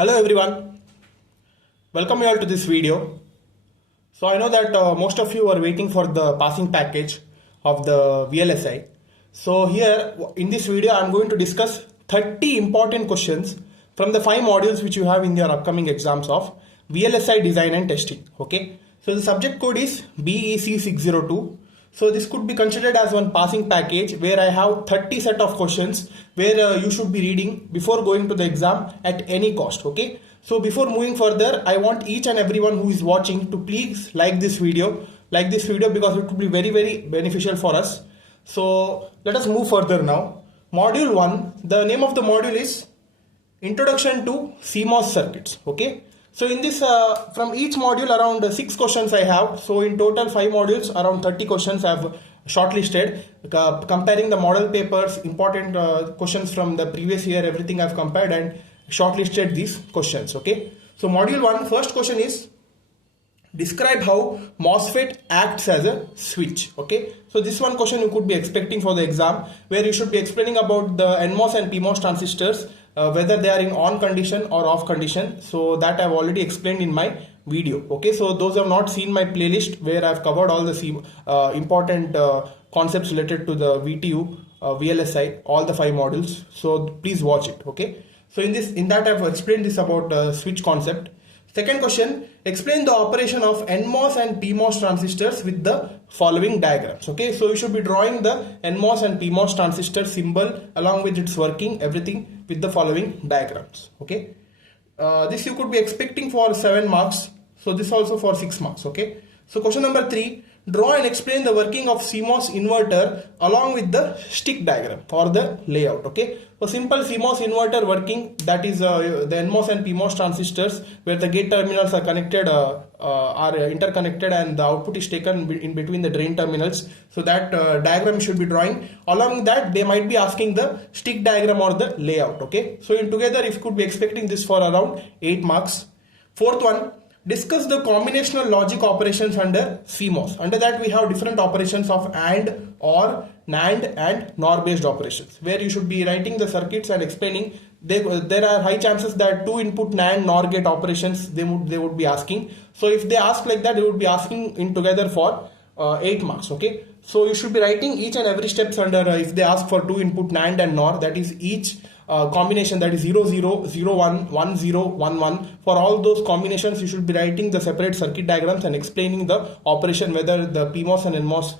Hello everyone, welcome you all to this video. So I know that most of you are waiting for the passing package of the VLSI. So here in this video I am going to discuss 30 important questions from the 5 modules which you have in your upcoming exams of VLSI design and testing. Okay, so the subject code is BEC602. So this could be considered as one passing package where I have 30 set of questions where you should be reading before going to the exam at any cost. Okay. So before moving further, I want each and everyone who is watching to please like this video because it would be very beneficial for us. So let us move further now. Module 1, the name of the module is Introduction to CMOS Circuits. Okay. So in this, from each module around 6 questions I have. So in total 5 modules, around 30 questions I have shortlisted. Comparing the model papers, important questions from the previous year, everything I've compared and shortlisted these questions. Okay. So module 1, first question is describe how MOSFET acts as a switch. Okay. So this one question you could be expecting for the exam, where you should be explaining about the NMOS and PMOS transistors, whether they are in on condition or off condition. So that I've already explained in my video. Okay, so those who have not seen my playlist where I've covered all the important concepts related to the VTU, VLSI, all the 5 modules. So please watch it. Okay, so in that I've explained this about switch concept. Second question, explain the operation of NMOS and PMOS transistors with the following diagrams. Okay, so you should be drawing the NMOS and PMOS transistor symbol along with its working, everything with the following diagrams. Okay, this you could be expecting for 7 marks. So this also for 6 marks. Okay, so question number 3, draw and explain the working of CMOS inverter along with the stick diagram or the layout. Okay, so simple CMOS inverter working, that is the NMOS and PMOS transistors where the gate terminals are connected, are interconnected, and the output is taken in between the drain terminals. So that diagram should be drawing. Along with that, they might be asking the stick diagram or the layout. Okay, so in together, if you could be expecting this for around 8 marks. Fourth one, discuss the combinational logic operations under CMOS. Under that we have different operations of AND, OR, NAND and NOR based operations, where you should be writing the circuits and explaining. There are high chances that 2 input NAND NOR gate operations they would be asking. So if they ask like that, they would be asking in together for 8 marks. Okay, so you should be writing each and every steps under if they ask for 2 input NAND and NOR, that is each combination, that is 0 0 0 1 1 0 1 1. For all those combinations you should be writing the separate circuit diagrams and explaining the operation, whether the PMOS and NMOS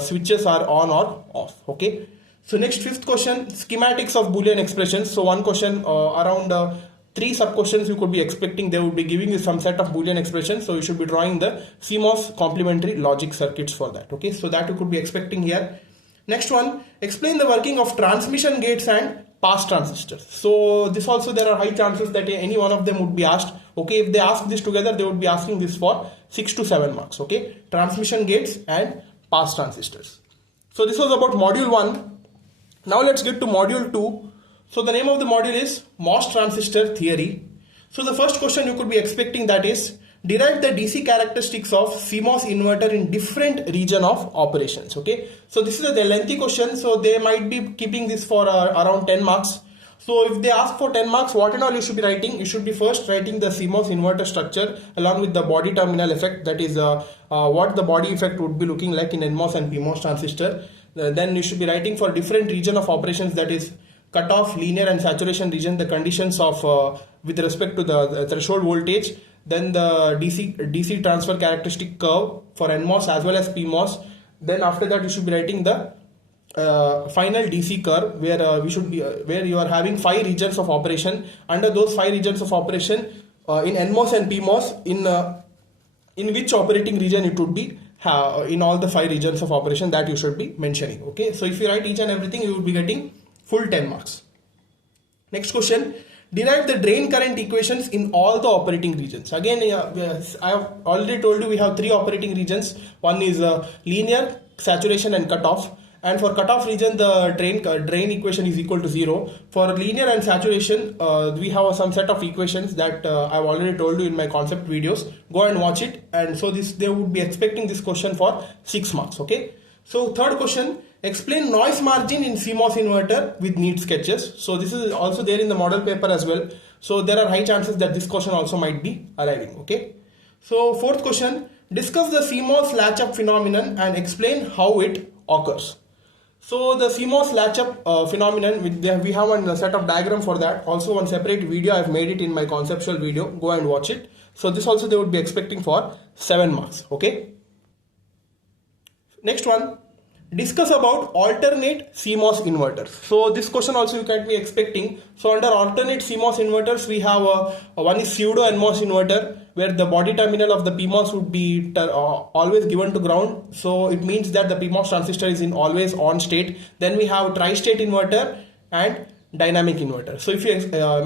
switches are on or off. Okay, so next, 5th question, schematics of Boolean expressions. So one question, around 3 sub questions you could be expecting. They would be giving you some set of Boolean expressions, so you should be drawing the CMOS complementary logic circuits for that. Okay, so that you could be expecting here. Next one, explain the working of transmission gates and pass transistors. So this also, there are high chances that any one of them would be asked. Okay, if they ask this together, they would be asking this for 6 to 7 marks. Okay, transmission gates and pass transistors. So this was about module 1. Now let's get to module 2. So the name of the module is MOS transistor theory. So the first question you could be expecting, that is, derive the DC characteristics of CMOS inverter in different region of operations. Okay, so this is a lengthy question, so they might be keeping this for around 10 marks. So if they ask for 10 marks, what and all you should be writing? You should be first writing the CMOS inverter structure along with the body terminal effect, that is what the body effect would be looking like in NMOS and PMOS transistor. Then you should be writing for different region of operations, that is cutoff, linear and saturation region, the conditions of with respect to the threshold voltage. Then the DC transfer characteristic curve for NMOS as well as PMOS. Then after that you should be writing the final DC curve, where you are having 5 regions of operation. Under those 5 regions of operation in NMOS and PMOS, in which operating region it would be in all the 5 regions of operation, that you should be mentioning. Okay, so if you write each and everything, you will be getting full 10 marks. Next question, derive the drain current equations in all the operating regions. Again, I have already told you we have 3 operating regions. One is linear, saturation and cutoff. And for cutoff region, the drain equation is equal to 0. For linear and saturation, we have some set of equations that I've already told you in my concept videos. Go and watch it. And so they would be expecting this question for 6 marks. Okay. So third question, Explain noise margin in CMOS inverter with neat sketches. So this is also there in the model paper as well. So there are high chances that this question also might be arriving. Okay. So fourth question, discuss the CMOS latch-up phenomenon and explain how it occurs. So the CMOS latch-up phenomenon, we have a set of diagram for that. Also one separate video, I've made it in my conceptual video. Go and watch it. So this also they would be expecting for 7 marks. Okay. Next one, discuss about alternate CMOS inverters. So this question also you can be expecting. So under alternate CMOS inverters, we have one is pseudo NMOS inverter, where the body terminal of the PMOS would be always given to ground. So it means that the PMOS transistor is in always on state. Then we have tri-state inverter and dynamic inverter. So if you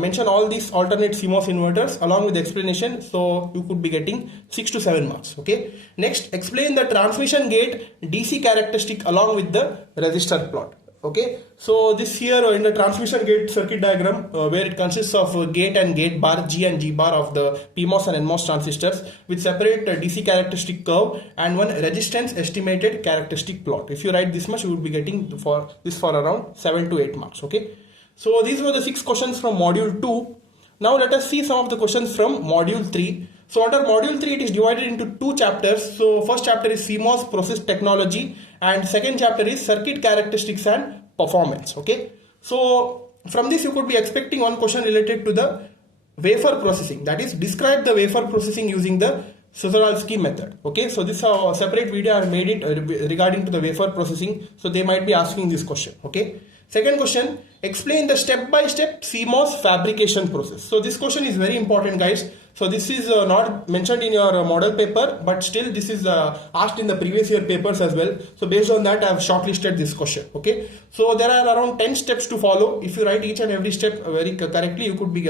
mention all these alternate CMOS inverters along with the explanation, so you could be getting 6 to 7 marks. Okay. Next, explain the transmission gate DC characteristic along with the resistor plot. Okay. So this here in the transmission gate circuit diagram, where it consists of gate and gate bar, G and G bar of the PMOS and NMOS transistors with separate DC characteristic curve and one resistance estimated characteristic plot. If you write this much, you would be getting for around 7 to 8 marks. Okay. So these were the 6 questions from module 2. Now let us see some of the questions from module 3. So under module 3 it is divided into 2 chapters. So first chapter is CMOS process technology and second chapter is circuit characteristics and performance. Okay. So from this you could be expecting one question related to the wafer processing, that is describe the wafer processing using the Suzarovsky method. Okay. So this is a separate video I made it regarding to the wafer processing. So they might be asking this question. Okay. Second question, explain the step-by-step CMOS fabrication process. So this question is very important, guys. So this is not mentioned in your model paper, but still this is asked in the previous year papers as well. So based on that, I have shortlisted this question. Okay. So there are around 10 steps to follow. If you write each and every step very correctly, you could be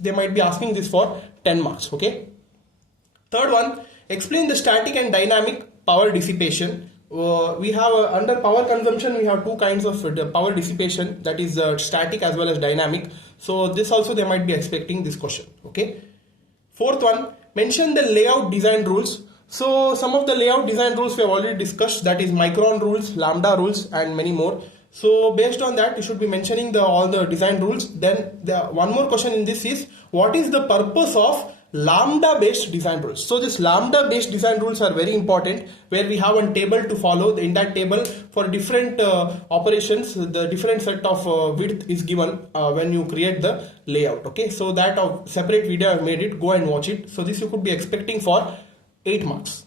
they might be asking this for 10 marks. Okay. Third one, explain the static and dynamic power dissipation. We have under power consumption, we have 2 kinds of power dissipation, that is static as well as dynamic. So this also they might be expecting this question. Okay. Fourth one, mention the layout design rules. So some of the layout design rules we have already discussed, that is micron rules, lambda rules and many more. So based on that, you should be mentioning all the design rules. Then one more question in this is, what is the purpose of lambda based design rules? So this lambda based design rules are very important, where we have a table to follow. In that table, for different operations, the different set of width is given when you create the layout. Okay, so that separate video I have made it, go and watch it. So this you could be expecting for 8 marks.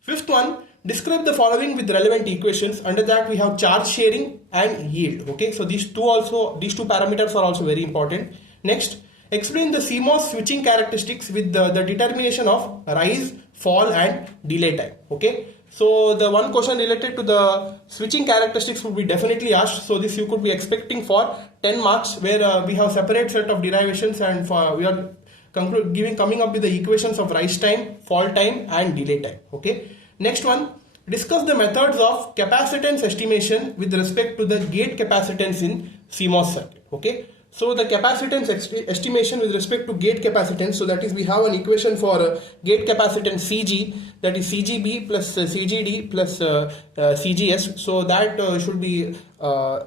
Fifth one, describe the following with relevant equations. Under that we have charge sharing and yield. Okay, so these two parameters are also very important. Next, explain the CMOS switching characteristics with the determination of rise, fall and delay time. Okay. So the one question related to the switching characteristics would be definitely asked. So this you could be expecting for 10 marks, where we have separate set of derivations and we are coming up with the equations of rise time, fall time and delay time. Okay. Next one, discuss the methods of capacitance estimation with respect to the gate capacitance in CMOS circuit. Okay. So the capacitance estimation with respect to gate capacitance, so that is we have an equation for gate capacitance CG, that is CGB plus CGD plus CGS. So that should be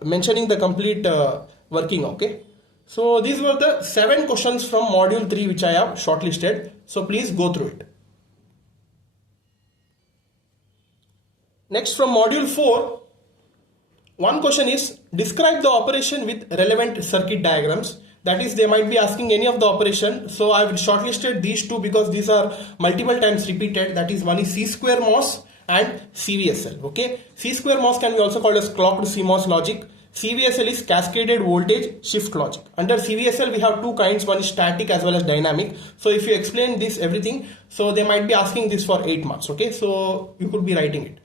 mentioning the complete working. Okay. So these were the 7 questions from module 3 which I have shortlisted. So please go through it. Next, from module 4, one question is, describe the operation with relevant circuit diagrams. That is, they might be asking any of the operation. So I have shortlisted these 2 because these are multiple times repeated. That is, one is C-square MOS and CVSL. Okay, C-square MOS can be also called as clocked CMOS logic. CVSL is cascaded voltage shift logic. Under CVSL we have 2 kinds, one is static as well as dynamic. So if you explain this everything, so they might be asking this for 8 marks. Okay, so you could be writing it.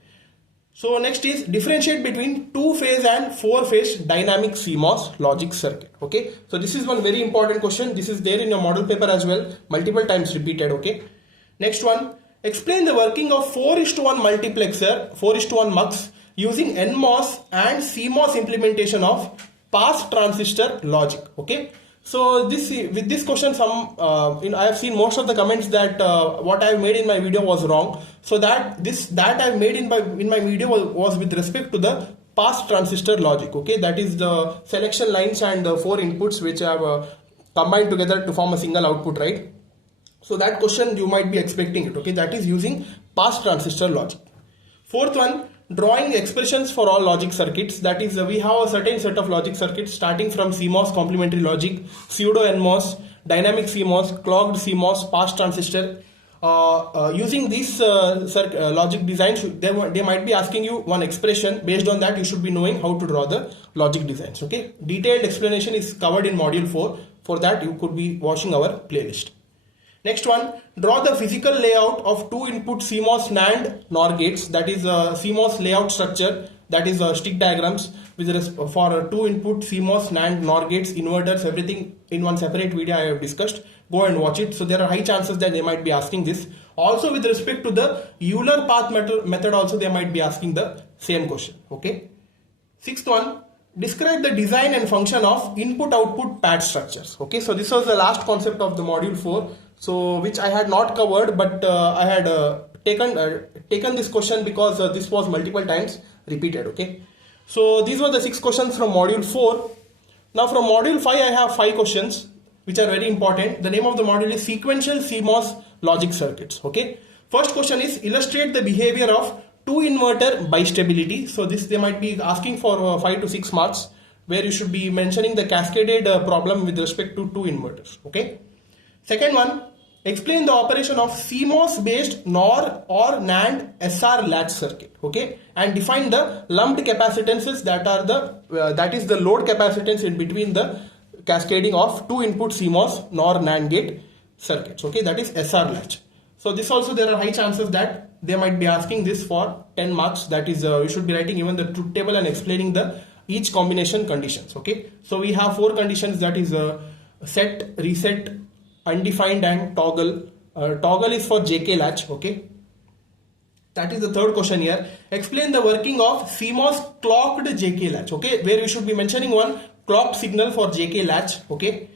So next is differentiate between 2-phase and 4-phase dynamic CMOS logic circuit. Okay, so this is one very important question. This is there in your model paper as well, multiple times repeated. Okay, next one, explain the working of 4:1 multiplexer, 4:1 mux using NMOS and CMOS implementation of pass transistor logic. Okay, so with this question, I have seen most of the comments that what I have made in my video was wrong. So that I made in my video was with respect to the pass transistor logic. Okay, that is the selection lines and the 4 inputs which have combined together to form a single output, right? So that question you might be expecting it. Okay, that is using pass transistor logic. Fourth one, drawing expressions for all logic circuits. That is, we have a certain set of logic circuits starting from CMOS complementary logic, pseudo NMOS, dynamic CMOS, clogged CMOS, pass transistor. Using these logic designs, they might be asking you one expression. Based on that, you should be knowing how to draw the logic designs. Okay, detailed explanation is covered in module 4. For that, you could be watching our playlist. Next one, draw the physical layout of 2 input CMOS NAND NOR gates. That is CMOS layout structure. That is stick diagrams for 2 input CMOS NAND NOR gates, inverters, everything in one separate video I have discussed. Go and watch it. So there are high chances that they might be asking this. Also with respect to the Euler path method also they might be asking the same question. Okay. Sixth one, describe the design and function of input-output pad structures. Okay, so this was the last concept of the module 4. So which I had not covered, but I had taken this question because this was multiple times repeated. Okay, so these were the 6 questions from module 4. Now from module 5 I have 5 questions which are very important. The name of the module is sequential CMOS logic circuits. Okay, first question is illustrate the behavior of 2 inverter bistability. So this they might be asking for 5 to 6 marks, where you should be mentioning the cascaded problem with respect to 2 inverters. Okay. Second one, explain the operation of CMOS based NOR or NAND SR latch circuit. Okay, and define the lumped capacitances that are the that is the load capacitance in between the cascading of 2 input CMOS NOR NAND gate circuits. Okay, that is SR latch. So this also there are high chances that they might be asking this for 10 marks. That is you should be writing even the truth table and explaining the each combination conditions. Okay, so we have 4 conditions, that is set, reset, undefined and toggle. Toggle is for JK latch. Okay, that is the third question here. Explain the working of CMOS clocked JK latch. Okay, where you should be mentioning one clocked signal for JK latch. Okay,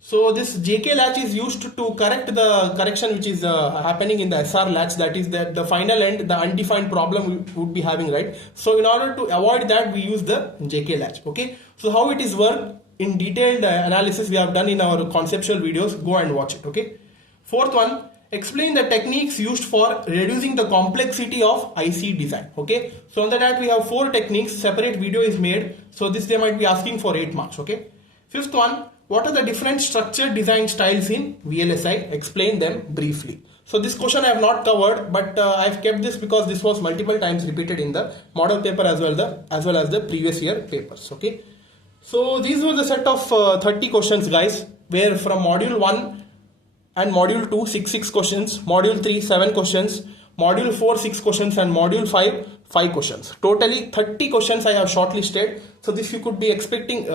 so this JK latch is used to correct the correction which is happening in the SR latch. That is that the final end, the undefined problem we would be having, right? So in order to avoid that, we use the JK latch. Okay, so how it is worked in detailed analysis we have done in our conceptual videos. Go and watch it. Okay. Fourth one, explain the techniques used for reducing the complexity of IC design. Okay, so under that we have 4 techniques, separate video is made. So this they might be asking for 8 marks. Okay. Fifth one, what are the different structure design styles in VLSI? Explain them briefly. So this question I have not covered, but I have kept this because this was multiple times repeated in the model paper as well as the previous year papers. Okay. So these were the set of 30 questions, guys, where from module 1 and module 2 6 questions, module 3 7 questions, module 4 6 questions, and module 5 questions. Totally 30 questions I have shortlisted. So this you could be expecting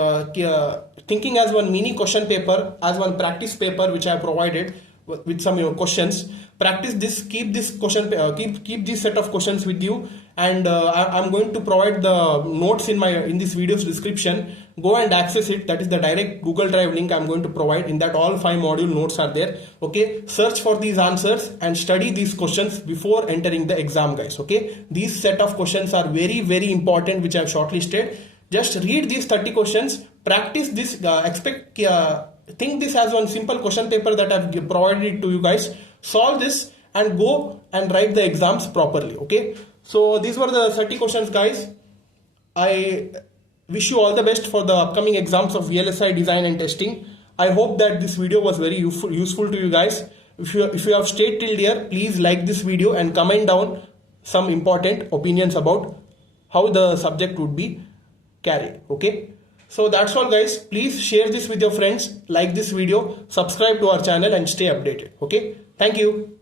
thinking as one mini question paper, as one practice paper which I have provided with some questions. Practice this, keep this question, keep this set of questions with you, and I'm going to provide the notes in this video's description. Go and access it. That is the direct Google Drive link I'm going to provide. In that all 5 module notes are there. Okay, search for these answers and study these questions before entering the exam, guys. Okay, these set of questions are very, very important which I have shortlisted. Just read these 30 questions, practice this, think this as one simple question paper that I've provided to you guys. Solve this and go and write the exams properly. Okay, so these were the 30 questions, guys. I wish you all the best for the upcoming exams of VLSI design and testing. I hope that this video was very useful to you guys. If you have stayed till here, please like this video and comment down some important opinions about how the subject would be carried. Okay, so that's all, guys. Please share this with your friends, like this video, subscribe to our channel and stay updated. Okay, thank you.